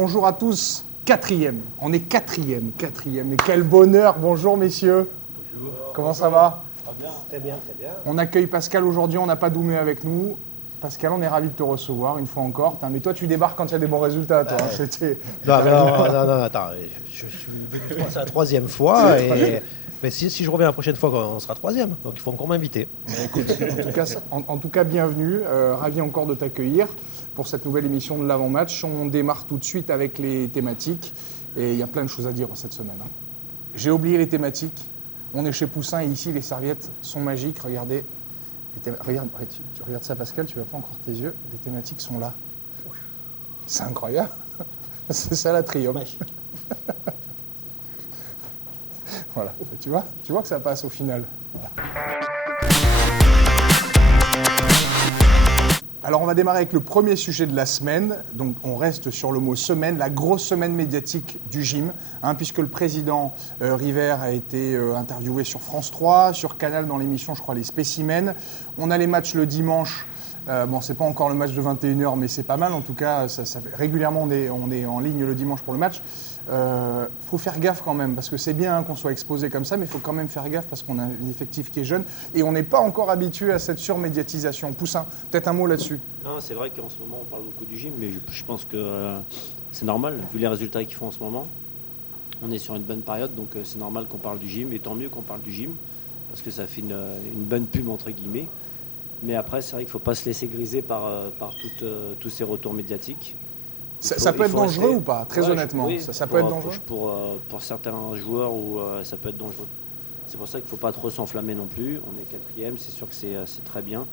Bonjour à tous. Quatrième. On est quatrième. Et quel bonheur. Bonjour messieurs. Bonjour. Comment ça va? Très bien. On accueille Pascal aujourd'hui. On n'a pas Doumé avec nous. Pascal, on est ravis de te recevoir une fois encore. Mais toi, tu débarques quand il y a des bons résultats. Toi. Non, attends. Je suis venu, c'est la troisième fois. Mais si je reviens la prochaine fois, on sera troisième. Donc il faut encore m'inviter. Écoute, en tout cas, bienvenue. Ravi encore de t'accueillir pour cette nouvelle émission de l'avant-match. On démarre tout de suite avec les thématiques. Et il y a plein de choses à dire cette semaine. J'ai oublié les thématiques. On est chez Poussin et ici, les serviettes sont magiques. Regardez. Tu regardes ça, Pascal, tu ne vas pas encore tes yeux. Les thématiques sont là. C'est incroyable. C'est ça la triomphe. Voilà, tu vois que ça passe au final. Voilà. Alors on va démarrer avec le premier sujet de la semaine. Donc on reste sur le mot semaine, la grosse semaine médiatique du gym, puisque le président River a été interviewé sur France 3, sur Canal dans l'émission, je crois, Les Spécimens. On a les matchs le dimanche. C'est pas encore le match de 21h, mais c'est pas mal. En tout cas, régulièrement, on est en ligne le dimanche pour le match. Faut faire gaffe quand même, parce que c'est bien qu'on soit exposé comme ça, mais il faut quand même faire gaffe parce qu'on a un effectif qui est jeune et on n'est pas encore habitué à cette surmédiatisation. Poussin, peut-être un mot là-dessus. Non, c'est vrai qu'en ce moment, on parle beaucoup du gym, mais je pense que c'est normal, vu les résultats qu'ils font en ce moment. On est sur une bonne période, donc c'est normal qu'on parle du gym, et tant mieux qu'on parle du gym, parce que ça fait une bonne pub, entre guillemets. Mais après, c'est vrai qu'il ne faut pas se laisser griser par tous ces retours médiatiques. Ça peut être dangereux ou pas, très honnêtement oui, ça peut être dangereux pour certains joueurs, ça peut être dangereux. C'est pour ça qu'il ne faut pas trop s'enflammer non plus. On est quatrième, c'est sûr que c'est très bien.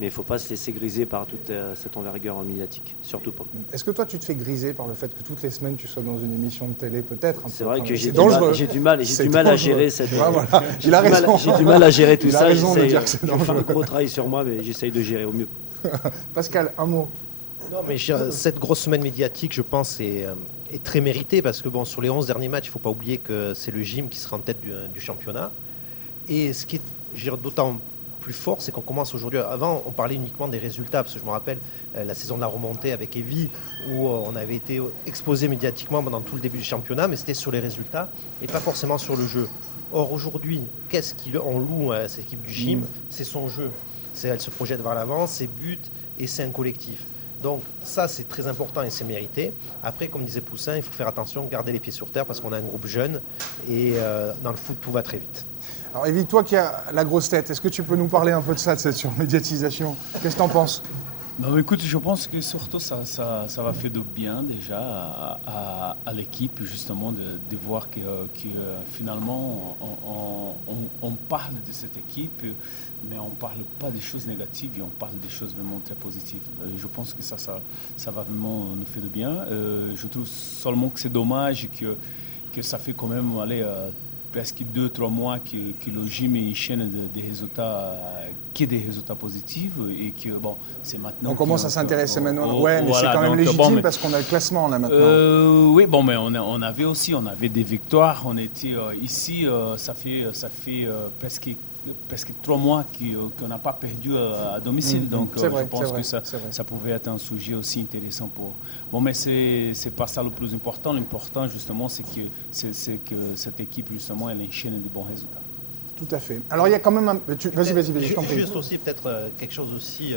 Mais il ne faut pas se laisser griser par toute cette envergure médiatique, surtout pas. Est-ce que toi, tu te fais griser par le fait que toutes les semaines, tu sois dans une émission de télé, peut-être C'est vrai que j'ai du mal à gérer cette... Voilà. Il a raison. J'ai du mal à gérer tout ça. Il a raison de dire que c'est dangereux. Je fais un gros travail sur moi, mais j'essaye de gérer au mieux. Pascal, un mot. Non, mais cette grosse semaine médiatique, je pense, est très méritée parce que sur les 11 derniers matchs, il ne faut pas oublier que c'est le gym qui sera en tête du championnat. Et ce qui est d'autant plus fort, c'est qu'on commence aujourd'hui. Avant, on parlait uniquement des résultats, parce que je me rappelle la saison de la remontée avec Evie, où on avait été exposé médiatiquement pendant tout le début du championnat, mais c'était sur les résultats et pas forcément sur le jeu. Or, aujourd'hui, qu'est-ce qu'on loue à cette équipe du gym? C'est son jeu. Elle se projette vers l'avant, ses buts et c'est un collectif. Donc ça, c'est très important et c'est mérité. Après, comme disait Poussin, il faut faire attention, garder les pieds sur terre parce qu'on a un groupe jeune et dans le foot, tout va très vite. Alors Evie, toi qui as la grosse tête, est-ce que tu peux nous parler un peu de ça, de cette surmédiatisation? Qu'est-ce que tu en penses? Écoute, je pense que surtout ça va faire de bien déjà à l'équipe, justement, de voir que finalement on parle de cette équipe, mais on ne parle pas des choses négatives et on parle des choses vraiment très positives. Je pense que ça va vraiment nous faire de bien. Je trouve seulement que c'est dommage que ça fait quand même presque 2-3 mois que le gym enchaîne des résultats, des résultats positifs et que c'est maintenant. On commence à s'intéresser maintenant. Mais c'est quand même légitime parce qu'on a le classement là maintenant. Oui, mais on avait des victoires. On était ici, ça fait presque 3 mois qu'on n'a pas perdu à domicile. Donc je pense que ça pouvait être un sujet aussi intéressant pour. Mais c'est pas ça le plus important. L'important justement, c'est que cette équipe justement elle enchaîne des bons résultats. Tout à fait. Alors il y a quand même un. Vas-y, je t'en prie. Juste aussi peut-être quelque chose aussi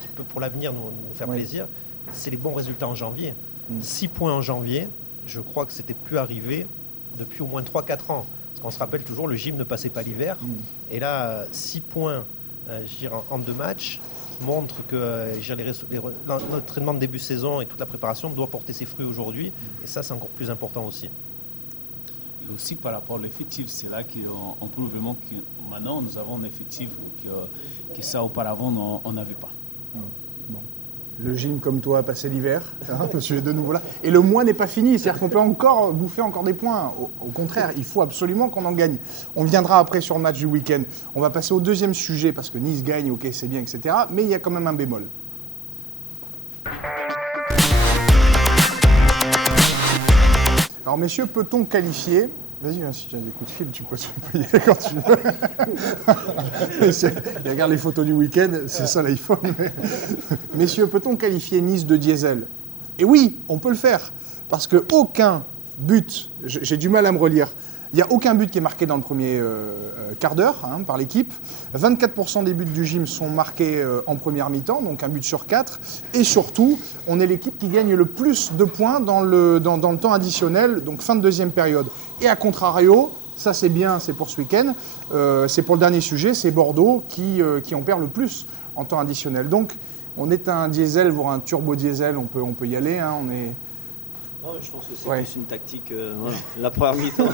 qui peut pour l'avenir nous faire plaisir, c'est les bons résultats en janvier. 6 points en janvier, je crois que c'était plus arrivé depuis au moins 3-4 ans. Parce qu'on se rappelle toujours, le gym ne passait pas l'hiver. Et là, 6 points en 2 matchs montrent que l'entraînement de début de saison et toute la préparation doit porter ses fruits aujourd'hui. Et ça, c'est encore plus important aussi. Et aussi par rapport à l'effectif, c'est là qu'on prouve vraiment que maintenant, nous avons un effectif que ça, auparavant, on n'avait pas. Bon. Le gym comme toi a passé l'hiver, je suis de nouveau là. Et le mois n'est pas fini, c'est-à-dire qu'on peut encore bouffer encore des points. Au contraire, il faut absolument qu'on en gagne. On viendra après sur le match du week-end. On va passer au deuxième sujet parce que Nice gagne, ok, c'est bien, etc. Mais il y a quand même un bémol. Alors messieurs, peut-on qualifier... Vas-y, si tu as des coups de fil, tu peux y aller quand tu veux. Regarde les photos du week-end, c'est ça l'iPhone. Messieurs, peut-on qualifier Nice de diesel? Et oui, on peut le faire. parce qu'aucun but, j'ai du mal à me relire, il n'y a aucun but qui est marqué dans le premier quart d'heure par l'équipe. 24% des buts du gym sont marqués en première mi-temps, donc un but sur 4. Et surtout, on est l'équipe qui gagne le plus de points dans le temps additionnel, donc fin de deuxième période. Et à contrario, ça c'est bien, c'est pour ce week-end, c'est pour le dernier sujet, c'est Bordeaux qui en perd le plus en temps additionnel. Donc on est un diesel, voire un turbo diesel, on peut y aller. On est... Non, je pense que c'est plus une tactique. Voilà. La première mi-temps,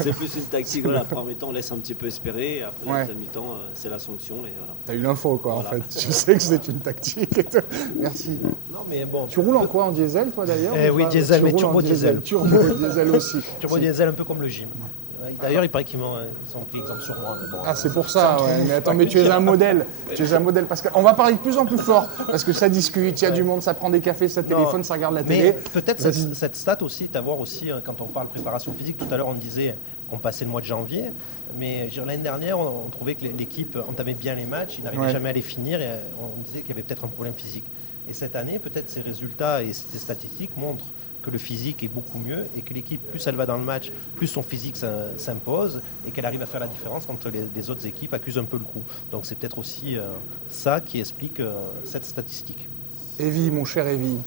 c'est plus une tactique. Voilà, la première mi-temps, on laisse un petit peu espérer. Après, la deuxième mi-temps, c'est la sanction. Et voilà. T'as eu l'info, quoi, en fait. Tu sais que c'est une tactique. Et tout. Merci. Non, mais bon. Tu roules en quoi? En diesel, toi, d'ailleurs? Oui, diesel, mais turbo diesel. Turbo diesel aussi. Turbo diesel, un peu comme le gym. D'ailleurs, il paraît qu'ils ont pris exemple sur moi. Mais bon, c'est pour ça, ouais. Mais attends, mais tu es un modèle. Tu es un modèle, Pascal. On va parler de plus en plus fort, parce que ça discute, il y a du monde, ça prend des cafés, ça téléphone, ça regarde la télé. Peut-être cette stat aussi, d'avoir aussi, quand on parle préparation physique, tout à l'heure on disait qu'on passait le mois de janvier, mais l'année dernière, on trouvait que l'équipe entamait bien les matchs, il n'arrivait jamais à les finir, et on disait qu'il y avait peut-être un problème physique. Et cette année, peut-être ces résultats et ces statistiques montrent que le physique est beaucoup mieux et que l'équipe, plus elle va dans le match, plus son physique s'impose et qu'elle arrive à faire la différence quand les autres équipes accusent un peu le coup. Donc c'est peut-être aussi ça qui explique cette statistique. Evie, mon cher Evie.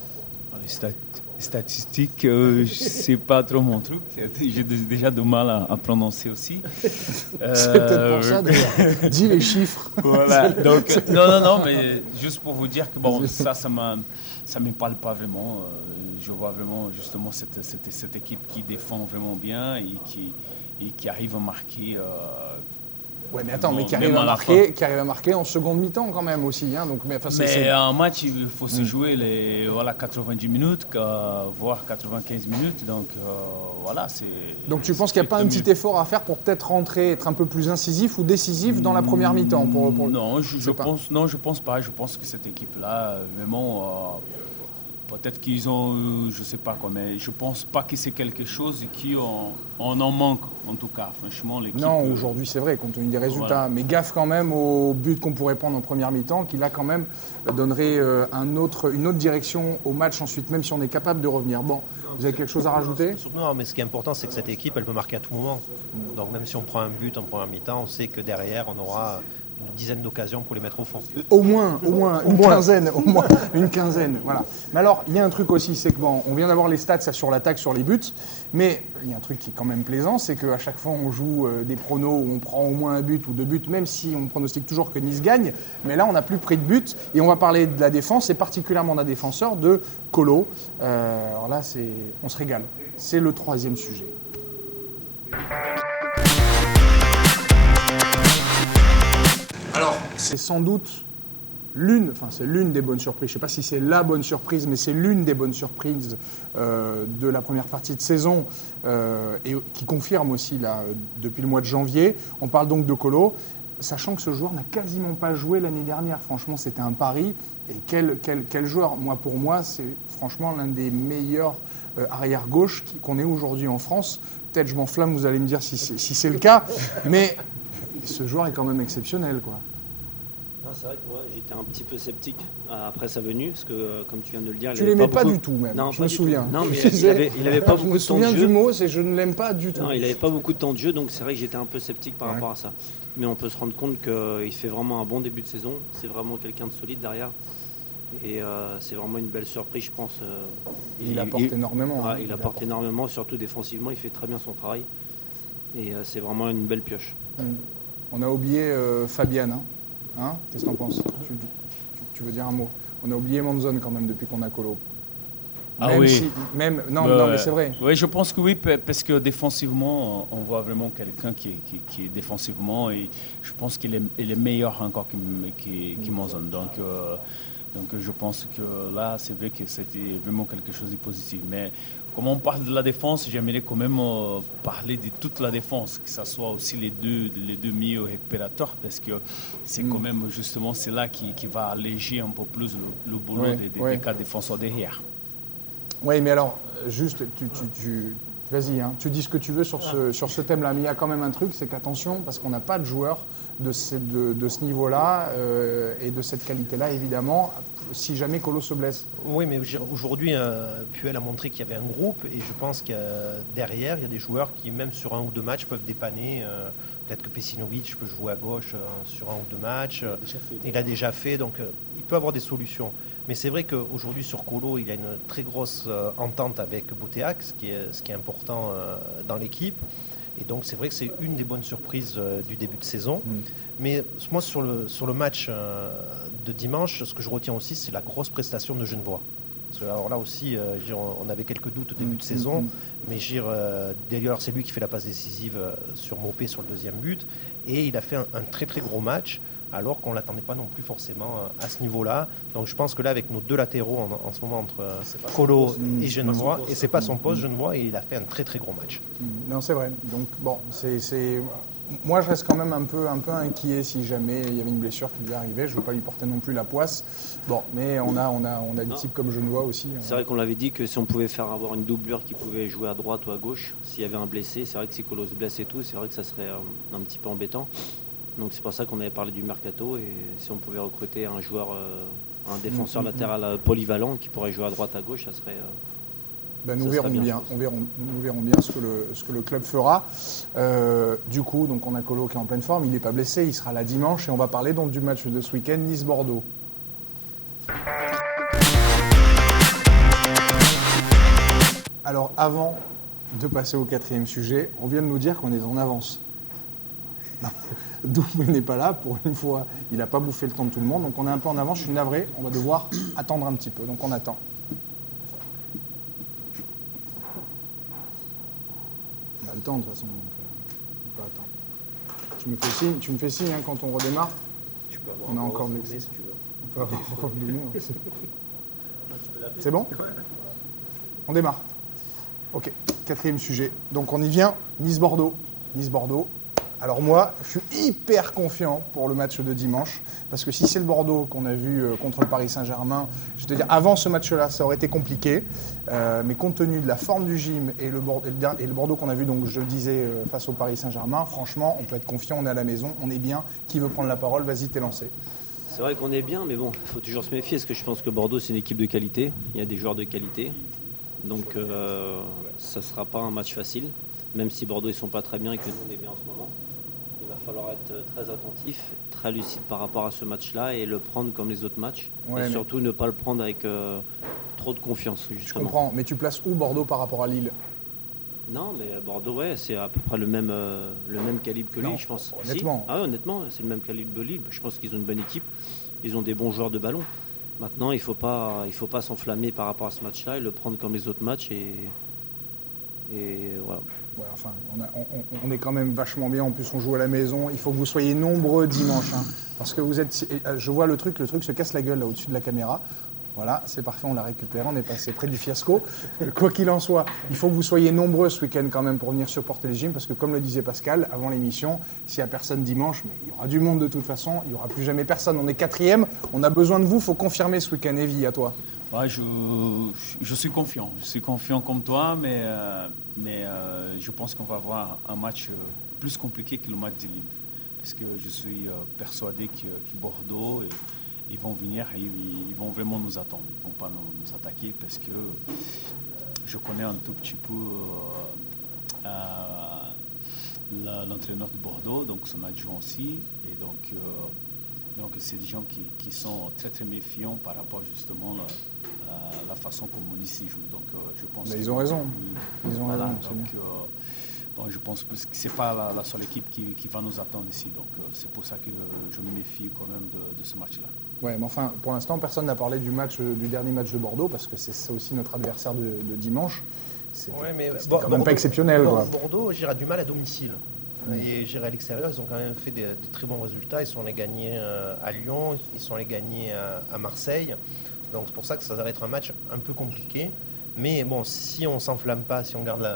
Les statistiques, c'est pas trop mon truc. J'ai déjà du mal à prononcer aussi. C'est peut-être pour ça d'ailleurs. Dis les chiffres. Voilà. Donc, non, mais juste pour vous dire que bon, ça me parle pas vraiment. Je vois vraiment justement cette équipe qui défend vraiment bien et qui arrive à marquer. Ouais, mais attends, mais qui arrive à marquer en seconde mi-temps quand même aussi. Donc, mais un match, il faut se jouer les 90 minutes, voire 95 minutes. Donc voilà, c'est. Donc tu penses qu'il n'y a pas un petit effort à faire pour peut-être rentrer, être un peu plus incisif ou décisif dans la première mi-temps Non, je pense pas. Je pense que cette équipe-là, vraiment. Peut-être qu'ils ont, je sais pas quoi, mais je pense pas que c'est quelque chose qui en manque, en tout cas. Franchement, l'équipe. Non, aujourd'hui c'est vrai, compte tenu des résultats. Voilà. Mais gaffe quand même au but qu'on pourrait prendre en première mi-temps, qui là quand même donnerait une autre direction au match ensuite, même si on est capable de revenir. Bon, vous avez quelque chose à rajouter? Non, mais ce qui est important, c'est que cette équipe, elle peut marquer à tout moment. Donc même si on prend un but en première mi-temps, on sait que derrière, on aura une dizaine d'occasions pour les mettre au fond. Au moins une quinzaine, voilà. Mais alors, il y a un truc aussi, c'est que bon, on vient d'avoir les stats ça, sur l'attaque, sur les buts, mais il y a un truc qui est quand même plaisant, c'est qu'à chaque fois on joue des pronos où on prend au moins un but ou deux buts, même si on pronostique toujours que Nice gagne, mais là on n'a plus pris de but, et on va parler de la défense, et particulièrement d'un défenseur, de Kolo. Alors là, on se régale. C'est le troisième sujet. Alors, c'est sans doute l'une des bonnes surprises. Je ne sais pas si c'est la bonne surprise, mais c'est l'une des bonnes surprises de la première partie de saison et qui confirme aussi là, depuis le mois de janvier. On parle donc de Kolo, sachant que ce joueur n'a quasiment pas joué l'année dernière. Franchement, c'était un pari. Et quel joueur. Pour moi, c'est franchement l'un des meilleurs arrière-gauche qu'on ait aujourd'hui en France. Peut-être je m'enflamme, vous allez me dire si c'est le cas, mais ce joueur est quand même exceptionnel, quoi. Non, c'est vrai que moi j'étais un petit peu sceptique après sa venue, parce que comme tu viens de le dire, tu l'aimais pas du tout même. Non, je me souviens. Non, mais il avait pas beaucoup de temps de jeu. Je me souviens du mot, c'est je ne l'aime pas du tout. Non, il avait pas beaucoup de temps de jeu, donc c'est vrai que j'étais un peu sceptique par rapport à ça. Mais on peut se rendre compte qu'il fait vraiment un bon début de saison. C'est vraiment quelqu'un de solide derrière. Et c'est vraiment une belle surprise, je pense. Il apporte énormément. Il apporte énormément, surtout défensivement. Il fait très bien son travail. Et c'est vraiment une belle pioche. On a oublié Fabian. Qu'est-ce que tu en penses? Tu veux dire un mot? On a oublié Manzon quand même depuis qu'on a Kolo. Mais c'est vrai. Oui, je pense que oui, parce que défensivement, on voit vraiment quelqu'un qui est défensivement, et je pense qu'il est meilleur encore que Manzon. Donc je pense que là, c'est vrai que c'était vraiment quelque chose de positif. Mais comme on parle de la défense, j'aimerais quand même parler de toute la défense, que ce soit aussi les deux meilleurs récupérateurs, parce que c'est quand même justement c'est là qui va alléger un peu plus le boulot des quatre défenseurs derrière. Oui, mais alors, juste, Vas-y, hein. Tu dis ce que tu veux sur ce thème-là, mais il y a quand même un truc, c'est qu'attention, parce qu'on n'a pas de joueurs de ce niveau-là et de cette qualité-là, évidemment, si jamais Colo se blesse. Oui, mais aujourd'hui, Puel a montré qu'il y avait un groupe et je pense que derrière, il y a des joueurs qui, même sur 1 ou 2 matchs, peuvent dépanner. Peut-être que Pesinovic peut jouer à gauche sur 1 ou 2 matchs. Il a déjà fait, donc il peut avoir des solutions. Mais c'est vrai qu'aujourd'hui, sur Colo, il y a une très grosse entente avec Boteac, ce qui est important dans l'équipe. Et donc, c'est vrai que c'est une des bonnes surprises du début de saison. Mais moi, sur le match de dimanche, ce que je retiens aussi, c'est la grosse prestation de Genevois. Alors là aussi, on avait quelques doutes au début de saison, mais d'ailleurs, c'est lui qui fait la passe décisive sur Mopé sur le deuxième but. Et il a fait un très très gros match, alors qu'on ne l'attendait pas non plus forcément à ce niveau-là. Donc je pense que là, avec nos 2 latéraux en ce moment entre Colo et Genevois, et c'est pas son poste, Genevois, et il a fait un très très gros match. Non, c'est vrai. Donc bon, moi, je reste quand même un peu inquiet si jamais il y avait une blessure qui devait arriver. Je ne veux pas lui porter non plus la poisse. Bon, mais on a des types comme Genevois aussi. C'est vrai qu'on l'avait dit que si on pouvait faire avoir une doublure qui pouvait jouer à droite ou à gauche, s'il y avait un blessé, c'est vrai que si Colo se blesse et tout, c'est vrai que ça serait un petit peu embêtant. Donc c'est pour ça qu'on avait parlé du mercato et si on pouvait recruter un joueur, un défenseur latéral polyvalent qui pourrait jouer à droite, à gauche, ça serait... nous verrons bien ce que le club fera. Du coup, donc on a Colo qui est en pleine forme, il n'est pas blessé, il sera là dimanche et on va parler donc du match de ce week-end, Nice-Bordeaux. Alors avant de passer au 4e sujet, on vient de nous dire qu'on est en avance. Doumé n'est pas là, pour une fois, il n'a pas bouffé le temps de tout le monde, donc on est un peu en avance, je suis navré, on va devoir attendre un petit peu, donc on attend. On a le temps de toute façon, donc on peut attendre. Tu me fais signe hein, quand on redémarre. Tu peux avoir on a encore Doumé si tu veux. On peut avoir Doumé aussi. C'est bon ? On démarre. Ok, 4e sujet. Donc on y vient, Nice-Bordeaux. Nice-Bordeaux. Alors moi, je suis hyper confiant pour le match de dimanche, parce que si c'est le Bordeaux qu'on a vu contre le Paris Saint-Germain, je vais te dire, avant ce match-là, ça aurait été compliqué, mais compte tenu de la forme du gym et le Bordeaux qu'on a vu, donc je le disais, face au Paris Saint-Germain, franchement, on peut être confiant, on est à la maison, on est bien. Qui veut prendre la parole ? Vas-y, t'es lancé. C'est vrai qu'on est bien, mais bon, il faut toujours se méfier, parce que je pense que Bordeaux, c'est une équipe de qualité, il y a des joueurs de qualité, donc ça ne sera pas un match facile, même si Bordeaux, ils ne sont pas très bien et que nous, on est bien en ce moment. Il va falloir être très attentif, très lucide par rapport à ce match-là et le prendre comme les autres matchs. Ouais, et surtout ne pas le prendre avec trop de confiance, justement. Je comprends, mais tu places où Bordeaux par rapport à Lille ? Non, mais Bordeaux, ouais, c'est à peu près le même calibre que Lille, je pense. Honnêtement. Si. Ah ouais, honnêtement, c'est le même calibre que Lille. Je pense qu'ils ont une bonne équipe. Ils ont des bons joueurs de ballon. Maintenant, il ne faut pas s'enflammer par rapport à ce match-là et le prendre comme les autres matchs. Et voilà. Ouais, enfin, on est quand même vachement bien. En plus, on joue à la maison. Il faut que vous soyez nombreux dimanche. Hein, parce que vous êtes. Je vois le truc se casse la gueule là au-dessus de la caméra. Voilà, c'est parfait, on l'a récupéré, on est passé près du fiasco. Quoi qu'il en soit, il faut que vous soyez nombreux ce week-end quand même pour venir supporter les gyms, parce que comme le disait Pascal avant l'émission, s'il n'y a personne dimanche, mais il y aura du monde de toute façon, il n'y aura plus jamais personne. On est 4e, on a besoin de vous, il faut confirmer ce week-end. Evie, à toi. Ouais, je suis confiant. Je suis confiant comme toi, mais je pense qu'on va avoir un match plus compliqué que le match de Lille. Parce que je suis persuadé que Bordeaux, ils vont venir et ils vont vraiment nous attendre. Ils ne vont pas nous attaquer parce que je connais un tout petit peu l'entraîneur de Bordeaux, donc son adjoint aussi. Et donc c'est des gens qui sont très très méfiants par rapport justement à la façon comme Nice joue. Donc je pense. Mais ils ont raison. Ils ont raison. Donc je pense que ce n'est pas la seule équipe qui va nous attendre ici. Donc c'est pour ça que je me méfie quand même de ce match-là. Ouais, mais enfin, pour l'instant, personne n'a parlé du dernier match de Bordeaux, parce que c'est aussi notre adversaire de dimanche. C'était quand même pas exceptionnel. Bordeaux, a du mal à domicile. Et à l'extérieur, ils ont quand même fait des très bons résultats. Ils sont allés gagner à Lyon, ils sont allés gagner à Marseille. Donc c'est pour ça que ça va être un match un peu compliqué. Mais bon, si on s'enflamme pas, si on garde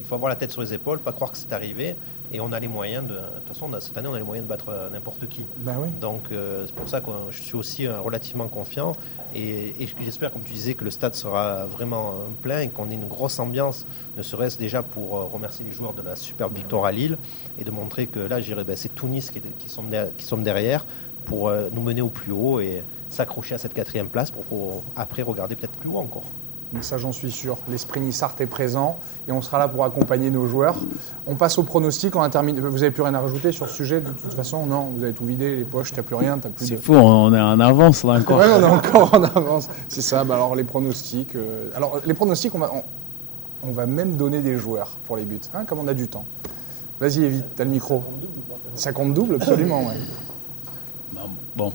il faut avoir la tête sur les épaules, pas croire que c'est arrivé. Et on a les moyens de toute façon, cette année, on a les moyens de battre n'importe qui. Ben oui. Donc c'est pour ça que je suis aussi relativement confiant. Et j'espère, comme tu disais, que le stade sera vraiment plein et qu'on ait une grosse ambiance, ne serait-ce déjà pour remercier les joueurs de la superbe victoire à Lille et de montrer que là, je dirais, c'est tout Nice qui sont derrière pour nous mener au plus haut et s'accrocher à cette 4e place pour après regarder peut-être plus haut encore. Mais ça, j'en suis sûr. L'esprit Nissart est présent et on sera là pour accompagner nos joueurs. On passe au pronostic. On a terminé. Vous n'avez plus rien à rajouter sur ce sujet de toute façon? Non, vous avez tout vidé, les poches, tu n'as plus rien. C'est fou, on est en avance là encore. Ouais, on est encore en avance. C'est ça. Bah, alors les pronostics. Alors les pronostics, on va même donner des joueurs pour les buts, hein, comme on a du temps. Vas-y, Evie, tu as le micro. Ça compte double, absolument. Ouais. Bon,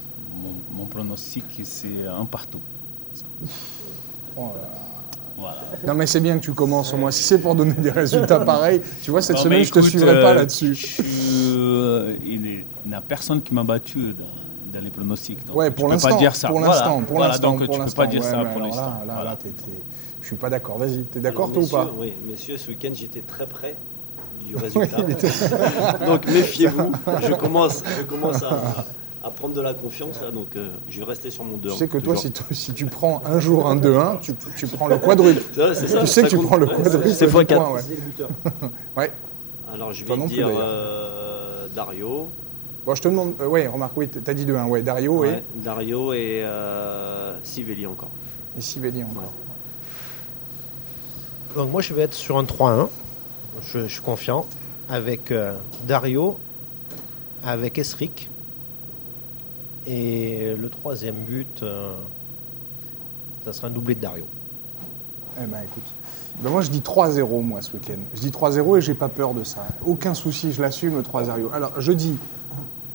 mon pronostic, c'est un partout. Oh là là. Voilà. Non mais c'est bien que tu commences au moins. Si c'est pour donner des résultats pareils, tu vois, cette Non, semaine, mais je te écoute, suivrai pas là-dessus. Il n'y a personne qui m'a battu dans les pronostics. Donc Ouais, tu pour peux l'instant. pas dire ça. Pour Voilà. l'instant. Pour Voilà, l'instant. donc pour tu peux l'instant. pas dire ça Ouais, pour mais l'instant. alors là, Voilà. je suis pas d'accord. Vas-y, t'es d'accord Alors, toi ou pas? Oui, messieurs, ce week-end, j'étais très près du résultat. Donc méfiez-vous. Je commence à prendre de la confiance, là, donc je vais rester sur mon 2-1. Tu sais que toi, toujours. si tu prends un jour un 2-1, tu prends le quadruple. C'est ça, Tu sais que tu compte. prends le Ouais, quadruple. c'est du x4. point, ouais. Ouais. Alors je Toi vais non plus, dire d'ailleurs. Dario. Bon, je te demande. Ouais, remarque, oui, t'as dit 2-1. Ouais, Dario Ouais, Dario et Sivelli encore. et Sivelli encore. Donc moi, je vais être sur un 3-1. Je suis confiant. Avec Dario, avec Esric. Et le 3e but, ça sera un doublé de Dario. Eh ben écoute. Ben moi je dis 3-0 moi ce week-end. Je dis 3-0 et j'ai pas peur de ça. Aucun souci, je l'assume 3-0. Alors je dis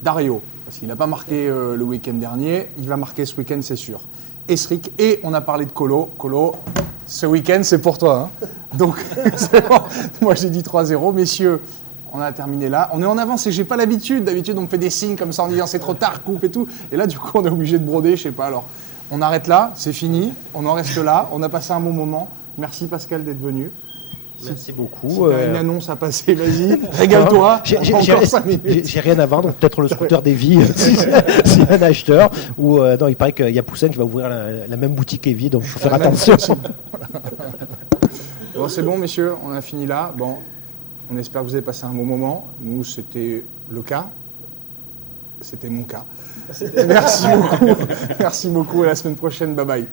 Dario, parce qu'il n'a pas marqué le week-end dernier, il va marquer ce week-end c'est sûr. Esric et on a parlé de Colo. Colo, ce week-end c'est pour toi. Hein. Donc c'est bon. Moi j'ai dit 3-0. Messieurs, on a terminé là. On est en avance et j'ai pas l'habitude. D'habitude on me fait des signes comme ça en disant c'est trop tard, coupe et tout. Et là du coup on est obligé de broder, je sais pas. Alors on arrête là, c'est fini. On en reste là. On a passé un bon moment. Merci Pascal d'être venu. Merci beaucoup. Si t'as une annonce à passer, vas-y, régale-toi. Encore 5 minutes. J'ai rien à vendre, peut-être le scooter des vies, s'il y a un acheteur. Ou non, il paraît qu'il y a Poussin qui va ouvrir la même boutique Evie, donc il faut faire attention. Bon, c'est bon, messieurs, on a fini là. Bon, on espère que vous avez passé un bon moment. Nous, c'était le cas. C'était mon cas. Merci beaucoup. Merci beaucoup. À la semaine prochaine. Bye bye.